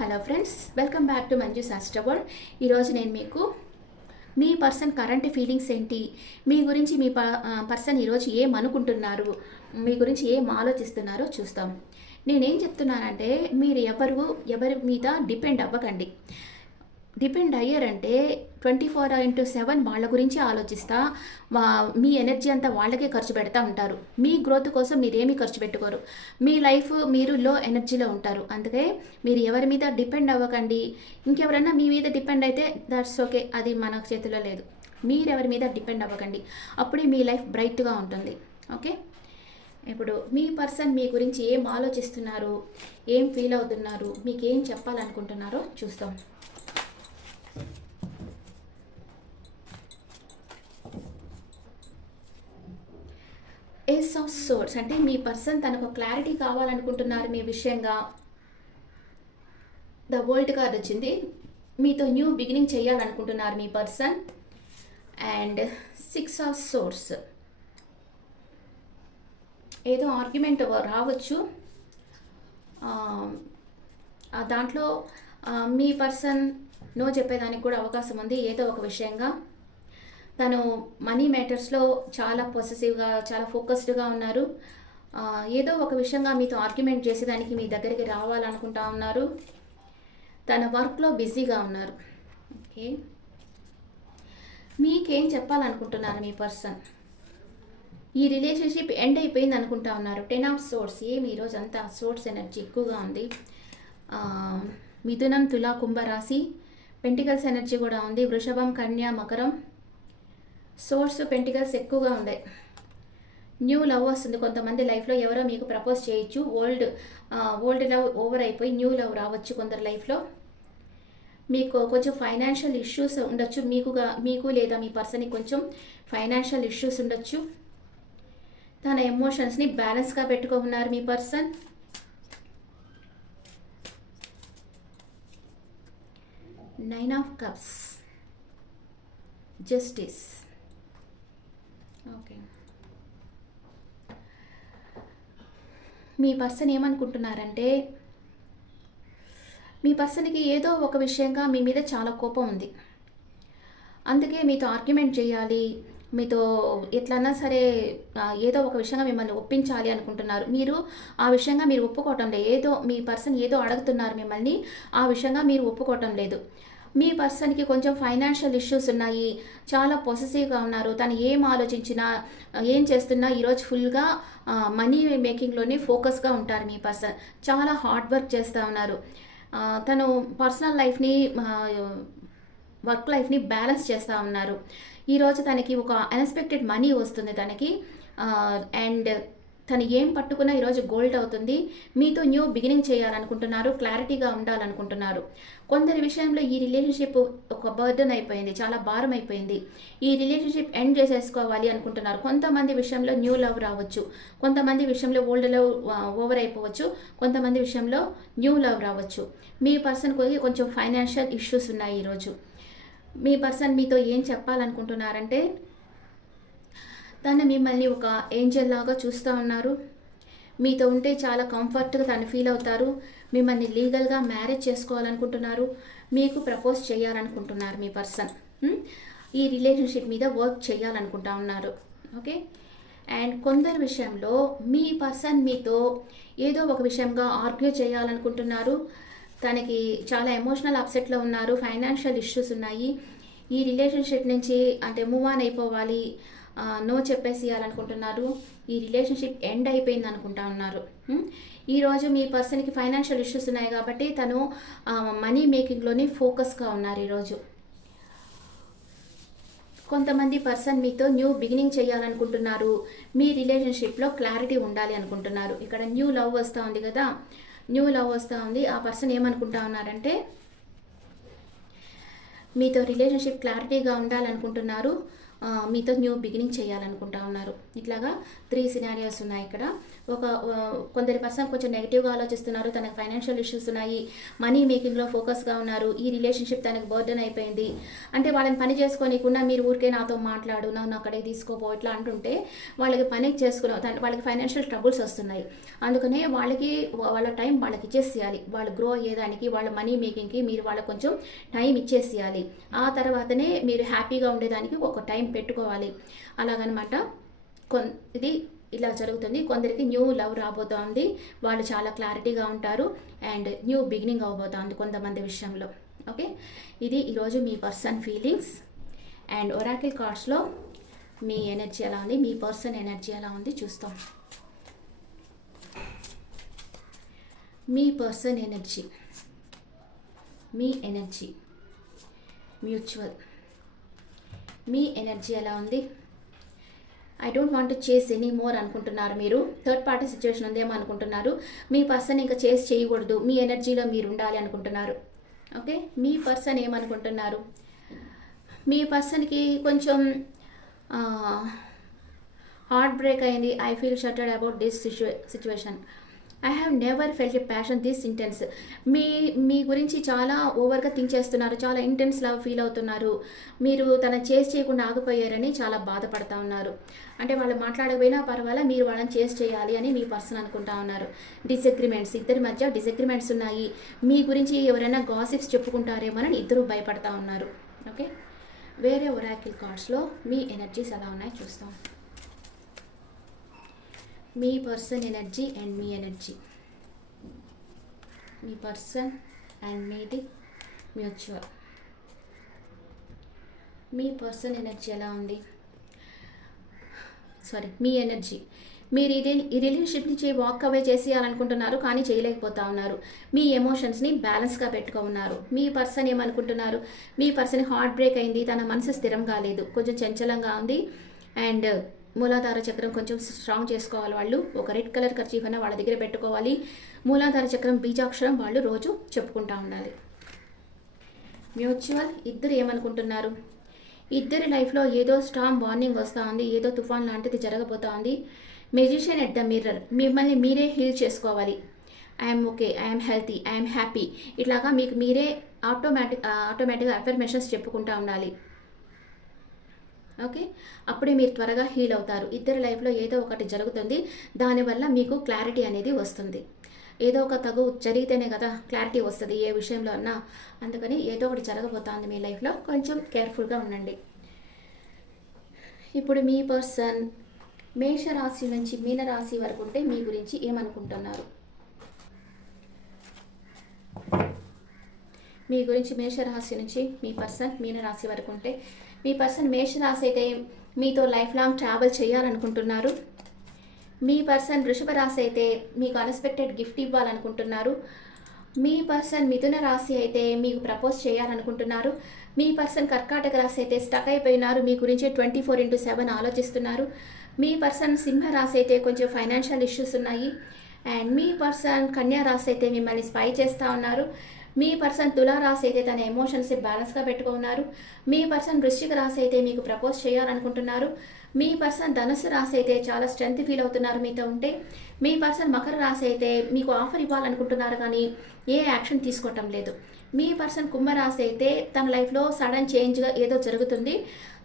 Hello friends, welcome back to Manju శాస్త్ర world. ఈరోజు నేను మీకు మీ పర్సన్ కరెంట్ ఫీలింగ్స్ ఏంటి, మీ గురించి మీ పర్సన్ ఈరోజు ఏం అనుకుంటున్నారు, మీ గురించి ఏం ఆలోచిస్తున్నారో చూస్తాం. నేనేం చెప్తున్నానంటే మీరు ఎవరి మీద డిపెండ్ అవ్వకండి. డిపెండ్ అయ్యారంటే 24/7 వాళ్ళ గురించి ఆలోచిస్తా మీ ఎనర్జీ అంతా వాళ్ళకే ఖర్చు పెడతా ఉంటారు. మీ గ్రోత్ కోసం మీరేమీ ఖర్చు పెట్టుకోరు. మీ లైఫ్ మీరు లో ఎనర్జీలో ఉంటారు. అందుకే మీరు ఎవరి మీద డిపెండ్ అవ్వకండి. ఇంకెవరన్నా మీ మీద డిపెండ్ అయితే దట్స్ ఓకే, అది మన చేతిలో లేదు. మీరెవరి మీద డిపెండ్ అవ్వకండి, అప్పుడే మీ లైఫ్ బ్రైట్గా ఉంటుంది. ఓకే, ఇప్పుడు మీ పర్సన్ మీ గురించి ఏం ఆలోచిస్తున్నారు, ఏం ఫీల్ అవుతున్నారు, మీకు ఏం చెప్పాలనుకుంటున్నారో చూస్తాం. ఏస్ ఆఫ్ సోర్స్ అంటే మీ పర్సన్ తనకు క్లారిటీ కావాలనుకుంటున్నారు మీ విషయంగా. ద వరల్డ్ కార్డ్ వచ్చింది, మీతో న్యూ బిగినింగ్ చేయాలనుకుంటున్నారు మీ పర్సన్. అండ్ 6 ఆఫ్ సోర్స్, ఏదో ఆర్గ్యుమెంట్ రావచ్చు. దాంట్లో మీ పర్సన్ నో చెప్పేదానికి కూడా అవకాశం ఉంది. ఏదో ఒక విషయంగా తను మనీ మ్యాటర్స్లో చాలా పొసెసివ్గా, చాలా ఫోకస్డ్గా ఉన్నారు. ఏదో ఒక విషయంగా మీతో ఆర్గ్యుమెంట్ చేసేదానికి మీ దగ్గరికి రావాలనుకుంటా ఉన్నారు. తన వర్క్లో బిజీగా ఉన్నారు. ఓకే, మీకేం చెప్పాలనుకుంటున్నారు మీ పర్సన్? ఈ రిలేషన్షిప్ ఎండ్ అయిపోయింది అనుకుంటా ఉన్నారు. 10 ఆఫ్ సోర్స్, ఏమి ఈరోజు అంతా సోర్స్ ఎనర్జీ ఎక్కువగా ఉంది. మిథునం, తుల, కుంభరాశి, పెంటికల్స్ ఎనర్జీ కూడా ఉంది. వృషభం, కన్య, మకరం, సోర్స్ పెంటికల్స్ ఎక్కువగా ఉన్నాయి. న్యూ లవ్ వస్తుంది కొంతమంది లైఫ్లో. ఎవరో మీకు ప్రపోజ్ చేయొచ్చు. ఓల్డ్ లవ్ ఓవర్ అయిపోయి న్యూ లవ్ రావచ్చు కొందరు లైఫ్లో. మీకు కొంచెం ఫైనాన్షియల్ ఇష్యూస్ ఉండొచ్చు. మీకు లేదా మీ పర్సన్కి కొంచెం ఫైనాన్షియల్ ఇష్యూస్ ఉండొచ్చు. తన ఎమోషన్స్ని బ్యాలెన్స్గా పెట్టుకోమన్నారు మీ person. Nine of cups, justice. Okay, మీ పర్సన్ ఏమనుకుంటున్నారంటే మీ పర్సన్కి ఏదో ఒక విషయంగా మీ మీద చాలా కోపం ఉంది. అందుకే మీతో ఆర్గ్యుమెంట్ చేయాలి, మీతో ఎట్లన్నా సరే ఏదో ఒక విషయంగా మిమ్మల్ని ఒప్పించాలి అనుకుంటున్నారు. మీరు ఆ విషయంగా మీరు ఒప్పుకోవటం లేదు. ఏదో మీ పర్సన్ ఏదో అడుగుతున్నారు మిమ్మల్ని, ఆ విషయంగా మీరు ఒప్పుకోవటం లేదు. మీ పర్సన్కి కొంచెం ఫైనాన్షియల్ ఇష్యూస్ ఉన్నాయి. చాలా పొసెసివ్గా ఉన్నారు. తను ఏం ఆలోచించినా, ఏం చేస్తున్నా ఈరోజు ఫుల్గా మనీ మేకింగ్లోనే ఫోకస్గా ఉంటారు మీ పర్సన్. చాలా హార్డ్ వర్క్ చేస్తూ ఉన్నారు. తను పర్సనల్ లైఫ్ని, వర్క్ లైఫ్ని బ్యాలెన్స్ చేస్తూ ఉన్నారు. ఈరోజు తనకి ఒక అన్ఎక్స్పెక్టెడ్ మనీ వస్తుంది తనకి. అండ్ తను ఏం పట్టుకున్నా ఈరోజు గోల్డ్ అవుతుంది. మీతో న్యూ బిగినింగ్ చేయాలనుకుంటున్నారు, క్లారిటీగా ఉండాలనుకుంటున్నారు. కొందరి విషయంలో ఈ రిలేషన్షిప్ ఒక బర్డెన్ అయిపోయింది, చాలా భారం అయిపోయింది. ఈ రిలేషన్షిప్ ఎండ్ చేసేసుకోవాలి అనుకుంటున్నారు. కొంతమంది విషయంలో న్యూ లవ్ రావచ్చు, కొంతమంది విషయంలో ఓల్డ్ లవ్ ఓవర్ అయిపోవచ్చు, కొంతమంది విషయంలో న్యూ లవ్ రావచ్చు. మీ పర్సన్కి కొంచెం ఫైనాన్షియల్ ఇష్యూస్ ఉన్నాయి ఈరోజు. మీ పర్సన్ మీతో ఏం చెప్పాలనుకుంటున్నారంటే తను మిమ్మల్ని ఒక ఏంజల్ లాగా చూస్తూ ఉన్నారు. మీతో ఉంటే చాలా కంఫర్ట్గా తను ఫీల్ అవుతారు. మిమ్మల్ని లీగల్గా మ్యారేజ్ చేసుకోవాలనుకుంటున్నారు. మీకు ప్రపోజ్ చేయాలనుకుంటున్నారు మీ పర్సన్. ఈ రిలేషన్షిప్ మీద వర్క్ చేయాలనుకుంటా ఉన్నారు. ఓకే, అండ్ కొందరి విషయంలో మీ పర్సన్ మీతో ఏదో ఒక విషయంగా ఆర్గ్యూ చేయాలనుకుంటున్నారు. తనకి చాలా ఎమోషనల్ అప్సెట్లో ఉన్నారు. ఫైనాన్షియల్ ఇష్యూస్ ఉన్నాయి. ఈ రిలేషన్షిప్ నుంచి అంటే మూవ్ ఆన్ అయిపోవాలి, నో చెప్పేసేయాలనుకుంటున్నారు. ఈ రిలేషన్షిప్ ఎండ్ అయిపోయింది అనుకుంటా ఉన్నారు. ఈరోజు మీ పర్సన్కి ఫైనాన్షియల్ ఇష్యూస్ ఉన్నాయి కాబట్టి తను మనీ మేకింగ్లోనే ఫోకస్గా ఉన్నారు ఈరోజు. కొంతమంది పర్సన్ మీతో న్యూ బిగినింగ్ చేయాలనుకుంటున్నారు. మీ రిలేషన్షిప్లో క్లారిటీ ఉండాలి అనుకుంటున్నారు. ఇక్కడ న్యూ లవ్ వస్తూ ఉంది కదా, న్యూ లవ్ వస్తూ ఉంది. ఆ పర్సన్ ఏమనుకుంటా ఉన్నారంటే మీతో రిలేషన్షిప్ క్లారిటీగా ఉండాలనుకుంటున్నారు. మీతో న్యూ బిగినింగ్ చేయాలనుకుంటా ఉన్నారు. ఇట్లాగా 3 సినారియోస్ ఉన్నాయి ఇక్కడ. కొందరి పర్సన్ కొంచెం నెగిటివ్గా ఆలోచిస్తున్నారు, తనకు ఫైనాన్షియల్ ఇష్యూస్ ఉన్నాయి, మనీ మేకింగ్లో ఫోకస్గా ఉన్నారు, ఈ రిలేషన్షిప్ తనకు బర్డెన్ అయిపోయింది అంటే వాళ్ళని పని చేసుకోనికుండా మీరు ఊరికే నాతో మాట్లాడు, నన్ను అక్కడికి తీసుకోపో ఇట్లా అంటుంటే వాళ్ళకి పని వాళ్ళకి ఫైనాన్షియల్ ట్రబుల్స్ వస్తున్నాయి. అందుకనే వాళ్ళ టైం వాళ్ళకి ఇచ్చేసేయాలి. వాళ్ళు గ్రో అయ్యేదానికి, వాళ్ళ మనీ మేకింగ్కి మీరు వాళ్ళకి కొంచెం టైం ఇచ్చేసేయాలి. ఆ తర్వాతనే మీరు హ్యాపీగా ఉండేదానికి ఒక టైం పెట్టుకోవాలి. అలాగనమాట. ఇది ఇలా జరుగుతుంది. కొందరికి న్యూ లవ్ రాబోతోంది, వాళ్ళు చాలా క్లారిటీగా ఉంటారు అండ్ న్యూ బిగినింగ్ అవబోతోంది కొంతమంది విషయంలో. ఓకే, ఇది ఈరోజు మీ పర్సన్ ఫీలింగ్స్ అండ్ ఒరాకిల్ కార్డ్స్లో మీ ఎనర్జీ ఎలా ఉంది, మీ పర్సన్ ఎనర్జీ ఎలా ఉంది చూస్తాం. మీ పర్సన్ ఎనర్జీ, మీ ఎనర్జీ మ్యూచువల్, మీ ఎనర్జీ ఎలా ఉంది? I don't want to chase any more అనుకుంటున్నారు మీరు. థర్డ్ పార్టీ సిచ్యువేషన్ ఉందేమో అనుకుంటున్నారు. మీ పర్సన్ ఇంకా చేస్ చేయకూడదు, మీ ఎనర్జీలో మీరు ఉండాలి అనుకుంటున్నారు. ఓకే, మీ పర్సన్ ఏమనుకుంటున్నారు? మీ పర్సన్కి కొంచెం హార్ట్ బ్రేక్ అయింది. I feel shattered about this situation. I have never felt a passion this intense. మీ గురించి చాలా ఓవర్గా థింక్ చేస్తున్నారు, చాలా ఇంటెన్స్ లవ్ ఫీల్ అవుతున్నారు. మీరు తన చేసి చేయకుండా ఆగిపోయారని చాలా బాధపడతా ఉన్నారు. అంటే వాళ్ళు మాట్లాడకపోయినా పర్వాలా, మీరు వాళ్ళని చేసి చేయాలి అని మీ పర్సన్ అనుకుంటా ఉన్నారు. డిసగ్రిమెంట్స్, ఇద్దరి మధ్య డిసగ్రిమెంట్స్ ఉన్నాయి. మీ గురించి ఎవరైనా గాసిప్స్ చెప్పుకుంటారేమోనని ఇద్దరు భయపడతా ఉన్నారు. ఓకే, వేరే ఒరాకిల్ కార్డ్స్లో మీ ఎనర్జీస్ ఎలా ఉన్నాయో చూస్తాం. మీ పర్సన్ ఎనర్జీ అండ్ మీ ఎనర్జీ, మీ పర్సన్ అండ్ మీది మ్యూచువల్. మీ పర్సన్ ఎనర్జీ ఎలా ఉంది? మీ ఎనర్జీ, మీరు ఈ రిలేషన్షిప్ నుంచి వాక్ అవే చేసేయాలనుకుంటున్నారు కానీ చేయలేకపోతా ఉన్నారు. మీ ఎమోషన్స్ని బ్యాలెన్స్గా పెట్టుకున్నారు. మీ పర్సన్ ఏమనుకుంటున్నారు? మీ పర్సన్ హార్ట్ బ్రేక్ అయింది, తన మనసు స్థిరంగా లేదు, కొంచెం చంచలంగా ఉంది అండ్ మూలాధార చక్రం కొంచెం స్ట్రాంగ్ చేసుకోవాలి. వాళ్ళు ఒక రెడ్ కలర్ కర్చీఫ్ అయినా వాళ్ళ దగ్గర పెట్టుకోవాలి. మూలాధార చక్రం బీజాక్షరం వాళ్ళు రోజు చెప్పుకుంటూ ఉండాలి. మ్యూచువల్, ఇద్దరు ఏమనుకుంటున్నారు? ఇద్దరి లైఫ్లో ఏదో స్టార్మ్ వార్నింగ్ వస్తూ ఉంది, ఏదో తుఫాన్ లాంటిది జరగబోతూ ఉంది. మెజిషియన్ ఎట్ ద మిర్రర్, మిమ్మల్ని మీరే హీల్ చేసుకోవాలి. I'm okay, I'm healthy, I'm happy, ఇట్లాగా మీకు మీరే ఆటోమేటిక్గా అఫర్మేషన్స్ చెప్పుకుంటూ ఉండాలి. ఓకే, అప్పుడే మీరు త్వరగా హీల్ అవుతారు. ఇద్దరి లైఫ్లో ఏదో ఒకటి జరుగుతుంది, దానివల్ల మీకు క్లారిటీ అనేది వస్తుంది. ఏదో ఒక తగు జరిగితేనే కదా క్లారిటీ వస్తుంది ఏ విషయంలో అన్నా. అందుకని ఏదో ఒకటి జరగబోతోంది మీ లైఫ్లో, కొంచెం కేర్ఫుల్గా ఉండండి. ఇప్పుడు మీ పర్సన్ మేషరాశి నుంచి మీనరాశి వరకు ఉంటే మీ గురించి ఏమనుకుంటున్నారు? మీ గురించి మేషరాశి నుంచి మీ పర్సన్ మీనరాశి వరకు ఉంటే, మీ పర్సన్ మేషరాశి అయితే మీతో లైఫ్ లాంగ్ ట్రావెల్ చేయాలనుకుంటున్నారు. మీ పర్సన్ వృషభ రాశి అయితే మీకు అన్ఎక్స్పెక్టెడ్ గిఫ్ట్ ఇవ్వాలనుకుంటున్నారు. మీ పర్సన్ మిథున రాశి అయితే మీకు ప్రపోజ్ చేయాలనుకుంటున్నారు. మీ పర్సన్ కర్కాటక రాశి అయితే స్టక్ అయిపోయినారు, మీ గురించి 24/7 ఆలోచిస్తున్నారు. మీ పర్సన్ సింహ రాశి అయితే కొంచెం ఫైనాన్షియల్ ఇష్యూస్ ఉన్నాయి. అండ్ మీ పర్సన్ కన్యా రాశి అయితే మిమ్మల్ని స్పై చేస్తూ ఉన్నారు. మీ పర్సన్ తులారాశి అయితే తన ఎమోషన్స్ బ్యాలెన్స్గా పెట్టుకున్నారు. మీ పర్సన్ వృశ్చిక రాశి అయితే మీకు ప్రపోజ్ చేయాలనుకుంటున్నారు. మీ పర్సన్ ధనుసు రాశి అయితే చాలా స్ట్రెంత్ ఫీల్ అవుతున్నారు మీతో ఉంటే. మీ పర్సన్ మకర రాశి అయితే మీకు ఆఫర్ ఇవ్వాలనుకుంటున్నారు కానీ ఏ యాక్షన్ తీసుకోవటం లేదు. మీ పర్సన్ కుంభరాశి అయితే తన లైఫ్లో సడన్ చేంజ్గా ఏదో జరుగుతుంది,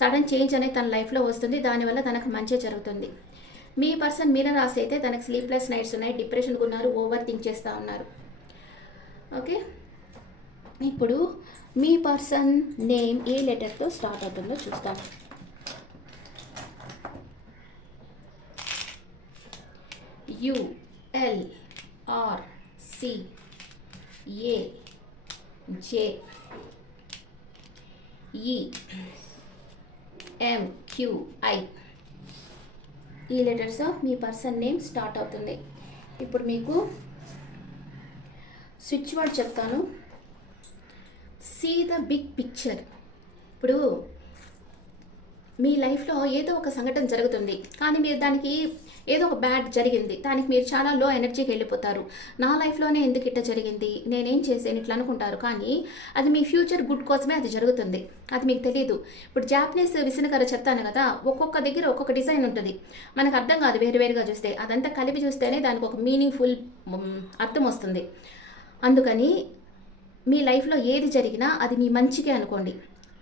సడన్ చేంజ్ అనేది తన లైఫ్లో వస్తుంది, దానివల్ల తనకు మంచి జరుగుతుంది. మీ పర్సన్ మీనరాశి అయితే తనకు స్లీప్లెస్ నైట్స్ ఉన్నాయి, డిప్రెషన్గా ఉన్నారు, ఓవర్ థింక్ చేస్తూ ఉన్నారు. ఓకే, ఇప్పుడు మీ పర్సన్ నేమ్ ఏ లెటర్తో స్టార్ట్ అవుతుందో చూస్తాం. U, L, R, C, A, J, E, M, Q, I. ఈ లెటర్స్ మీ పర్సన్ నేమ్ స్టార్ట్ అవుతుంది. ఇప్పుడు మీకు స్విచ్ వర్డ్ చెప్తాను. See the big picture. ఇప్పుడు మీ లైఫ్లో ఏదో ఒక సంఘటన జరుగుతుంది కానీ మీరు దానికి ఏదో ఒక బ్యాడ్ జరిగింది, దానికి మీరు చాలా లో ఎనర్జీకి వెళ్ళిపోతారు. నా లైఫ్లోనే ఎందుకు ఇట్లా జరిగింది, నేనేం చేసాను ఇట్లా అనుకుంటారు. కానీ అది మీ ఫ్యూచర్ గుడ్ కోసమే అది జరుగుతుంది, అది మీకు తెలియదు. ఇప్పుడు జాపనీస్ విసనకర్ర చెప్తాను కదా, ఒక్కొక్క దగ్గర ఒక్కొక్క డిజైన్ ఉంటుంది, మనకు అర్థం కాదు వేరువేరుగా చూస్తే. అదంతా కలిపి చూస్తేనే దానికి ఒక మీనింగ్ఫుల్ అర్థం వస్తుంది. అందుకని మీ లైఫ్లో ఏది జరిగినా అది మీ మంచికే అనుకోండి.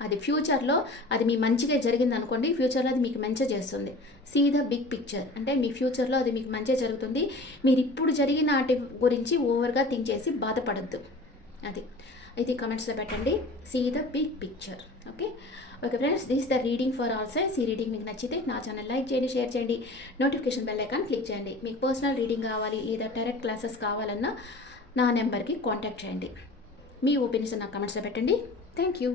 అది ఫ్యూచర్లో అది మీ మంచిగా జరిగింది అనుకోండి, ఫ్యూచర్లో అది మీకు మంచి చేస్తుంది. సీ ద బిగ్ పిక్చర్, అంటే మీ ఫ్యూచర్లో అది మీకు మంచి జరుగుతుంది. మీరు ఇప్పుడు జరిగిన వాటి గురించి ఓవర్గా థింక్ చేసి బాధపడద్దు. అది ఇది కమెంట్స్లో పెట్టండి, see the big picture. Okay okay friends, this the reading for all signs. ఈ రీడింగ్ మీకు నచ్చితే నా ఛానల్ లైక్ చేయండి, షేర్ చేయండి, నోటిఫికేషన్ బెల్ ఐకాన్ క్లిక్ చేయండి. మీకు పర్సనల్ రీడింగ్ కావాలి లేదా డైరెక్ట్ క్లాసెస్ కావాలన్నా నా నెంబర్కి కాంటాక్ట్ చేయండి. మీ ఒపీనియన్స్ నా కమెంట్స్లో పెట్టండి. Thank you.